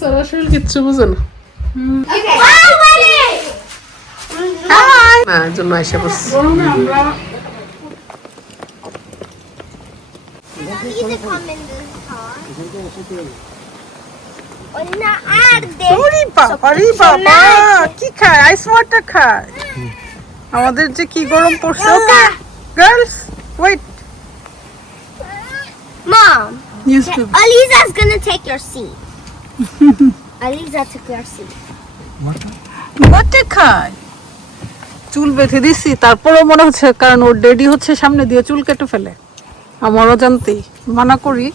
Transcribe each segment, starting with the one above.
সারা শরীর কিচ্ছু বুঝে না। না জন্য এসে বসছি। কি খায়? আইস ওয়াটার খায়। আমাদের যে কি গরম পড়ছে। Okay girls wait. Mom, Aliza's gonna take your seat. Aliza took your seat. Water খায়। চুল বেঁধে দিছি, তারপরও মনে হচ্ছে কারণ ওর ডেডি হচ্ছে সামনে দিয়ে চুল কেটে ফেলে। আমারও জানতেই মানা করি।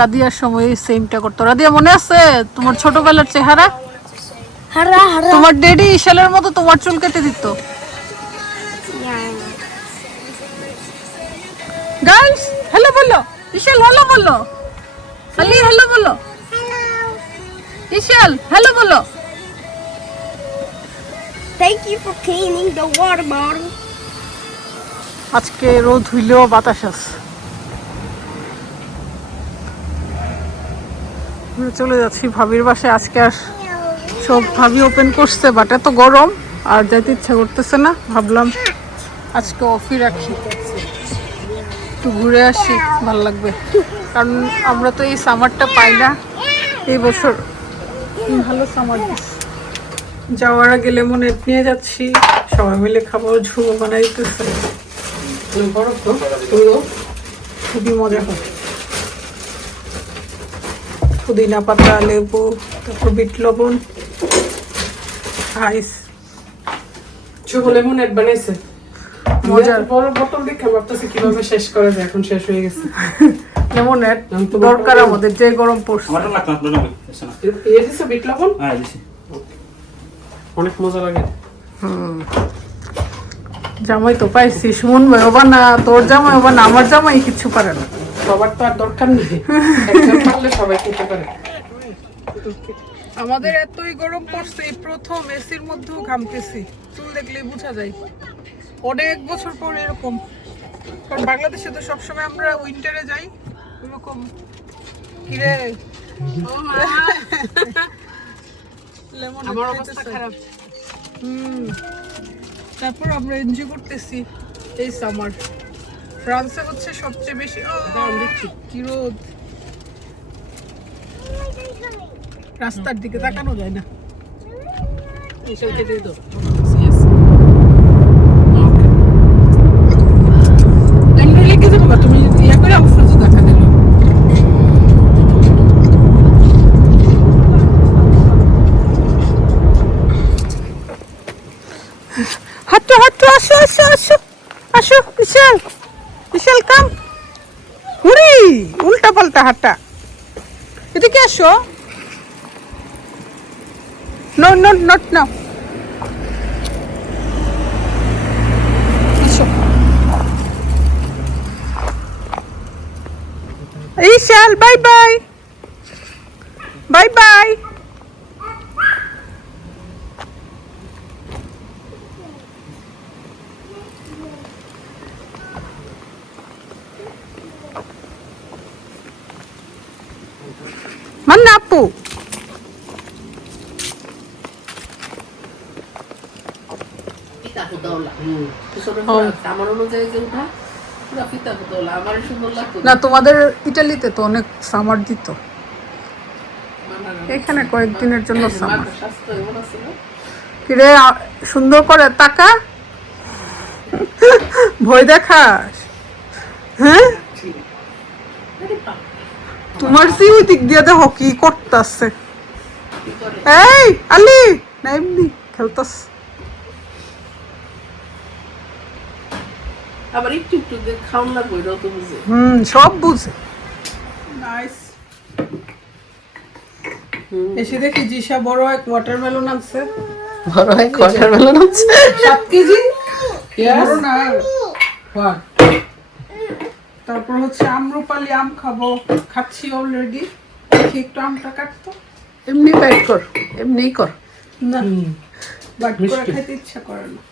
রাদিয়ার সময় সেমটা করতো। রাদিয়া মনে আছে তোমার ছোটবেলার চেহারা? তোমার ডেডি ইশালের মতো তোমার চুল কেটে দিত। গার্লস হ্যালো বলো। ইশাল হ্যালো বলো। আলি হ্যালো বলো। ইশাল হ্যালো বলো। Thank you for cleaning the water bottle. আজকে রোদ হইলেও বাতাস আছে। চলে যাচ্ছি ভাবির বাসায়। আজকে আর সব ভাবি ওপেন করছে, বাট এত গরম আর যাইতে ইচ্ছা করতেছে না। ভাবলাম আজকে অফি রাখি, একটু ঘুরে আসি, ভালো লাগবে। কারণ আমরা তো এই সামারটা পাই না। এই বছর ভালো সামার দিচ্ছে। যাওয়ার আগে লেমনেড নিয়ে যাচ্ছি, সবাই মিলে খাবো। ঝুমো বানাইতেছে, খুবই মজা হয়। পুদিনা পাতা, লেবু, তারপর বিট লবণ, আইস। শুভ লেমনেড বানাইছে। মজার। বড় বোতল দেখে ভাবতেছি কিভাবে শেষ করা যায়, এখন শেষ হয়ে গেছে। লেমনেড দরকার আমাদের, যে গরম পড়ছে। আমার লাগতো আপনার নামে এসে না। এই দিছে বিট লবণ? হ্যাঁ দিছি। অনেক মজা লাগে। জামাই তো পাইছি, সুমন ভাইও বানা, তোর জামাইও বানা, আমার জামাই কিছু পারে না। সবার তো আর দরকার নেই, একজন পারলে সবাই খেতে পারে। আমাদের এতই গরম পড়ছে, এই প্রথম এসির মধ্যেও ঘামতেছি। চুল দেখলেই বোঝা যায়। অনেক বছর পর এরকম, কারণ বাংলাদেশে তো সবসময় আমরা উইন্টারে যাই এরকম। কিরে আমার অবস্থা খারাপ। তারপর আমরা এনজয় করতেছি এই সামার। ফ্রান্সে হচ্ছে সবচেয়ে বেশি কি রোদ, রাস্তার দিকে তাকানো যায় না। এইসব খেতে তো লেগে যাবো, তুমি ইয়া করে অবশ্যই দেখা দিল। হাঁটো হাঁটো, আসো আসো আসো আসো। বিশাল বিশাল কাম, উড়ি উল্টা পাল্টা হাঁটা। এদিকে আসো। No not not now. আসো Ishal, bye bye bye bye. Manna আপু, আমার অনুযায়ী যে উঠা পুরা ফিতা পুতলা, আমার সুন্দর লাগতো না তোমাদের ইটালিতে তো অনেক সামার দিত, এখানে কয়েকদিনের জন্য সামার। স্বাস্থ্য এমন আছে না। কিরে সুন্দর করে তাকা, ভয় দেখাস? হ্যাঁ তোমার সি ওই দিক দিয়ে দেখো কি করতেছে। এই আলি না এমনি খেলতাস। আবার একটু একটু খাওয়ান লাগবে, এটাও তো বুঝে। সব বুঝে। নাইস। এসে দেখি জিসা বড় এক ওয়াটারমেলন আছে। বড় হয় ওয়াটারমেলন আছে 7 কেজি। বড় না। বাহ। তারপর হচ্ছে আম্রপালি আম খাবো, খাচ্ছি অলরেডি। দেখি একটু আমটা কাটতো। এমনি বাইট কর, এমনিই কর। না বাট করে খেতে ইচ্ছা করে না।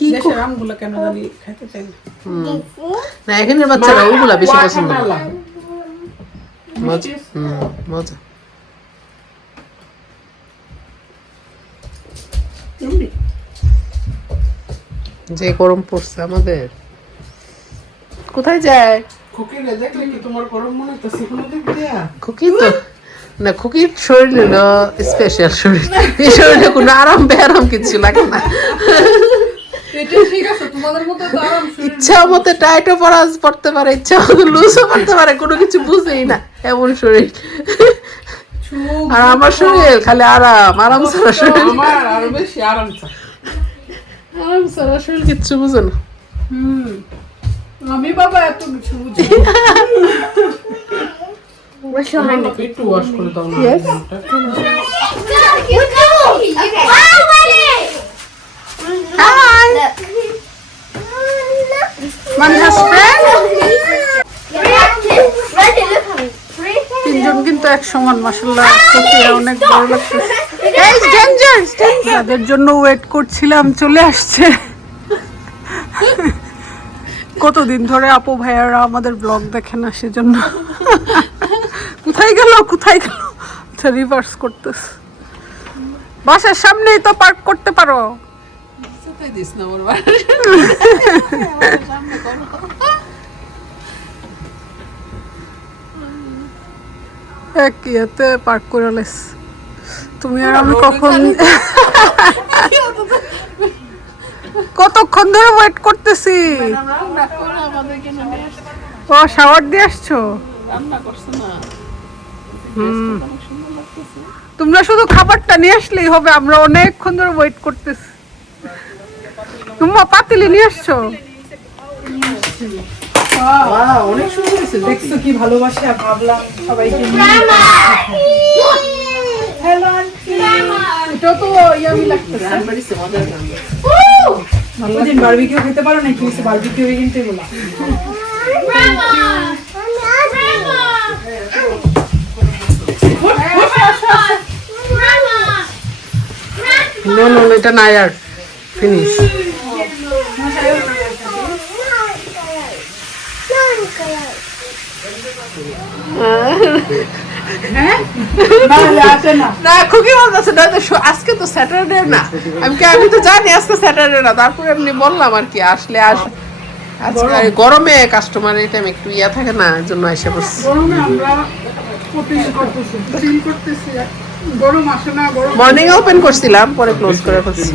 কি দেশের আমগুলো কেন জানি খাইতে চাই না। না এখানের বাচ্চারা ওগুলা বেশি পছন্দ করে। ওয়াটারমেলন। মজা মজা। যে গরম পড়ছে আমাদের, কোথায় যায় খুকিরে দেখলে কি তোমার গরম মনে হইতেছে কোনো দিক দিয়া? খুকি? তো না, খুকির শরীর হলো স্পেশাল শরীর, এই শরীরে কোনো আরাম বেআরাম কিছু লাগে না। এটা ঠিক আছে, তোমাদের মতো তো আরাম শরীর। ইচ্ছা মতো টাইটও পড়তে পারে, ইচ্ছা মতো লুজও পড়তে পারে, কোনো কিছু বুঝেই না, এমন শরীর। আর আমার শরীর খালি আরাম আরাম সারা শরীর, আমার আরো বেশি আরাম চাই। আরাম সারা শরীর, কিচ্ছু বুঝে না। আমি বাবা এত কিছু বুঝি না। Where's your hand? একটু ওয়াশ করে দাও না। Yes. You go! Okay. Hi. Man has friend? তিনজন কিন্তু এক সমান, মাশাআল্লাহ। খুকিরা অনেক ভালো লাগছে। এই ডেঞ্জার, তাদের জন্য ওয়েট করছিলাম, চলে আসছে। কতদিন ধরে আপু ভাইয়ারা আমাদের ব্লগ দেখে না, সেজন্য। কোথায় গেল আচ্ছা, রিভার্স করতেছে। বাসার সামনেই তো পার্ক করতে পারো। এক ইয়েতে পার্ক করে লেস। তুমি আর আমি কতক্ষণ ধরে ওয়েট করতেছি। ও শাওয়ার দিয়ে আসছো? তোমরা শুধু খাবারটা নিয়ে আসলেই হবে, আমরা অনেকক্ষণ ধরে ওয়েট করতেছি। তোমরা পাতিলি নিয়ে আসছো? অনেক সুন্দর হয়েছে, দেখছো কি ভালোবাসা, ভাবলাম সবাইকে এটা তো ইয়ামি লাগতেছে। ভালো দিন বারবিকিউ খেতে পারো নাকি? বারবিকিউ কিন্তু এগুলা নো নো, এটা নাই আর ফিনিশ। না খুবই বলতেছে না, আজকে তো স্যাটারডে না। আমি তো জানি আজকে স্যাটারডে না, তারপরে এমনি বললাম আর কি, আসলে আজকে গরমে কাস্টমার এই টাইম একটু ইয়া থাকে না, এর জন্য এসে বসছি। গরমে আমরা ফিল করতেছি, গরম আসে না। গরম মর্নিং ওপেন করছিলাম, পরে ক্লোজ করে ফেলছি।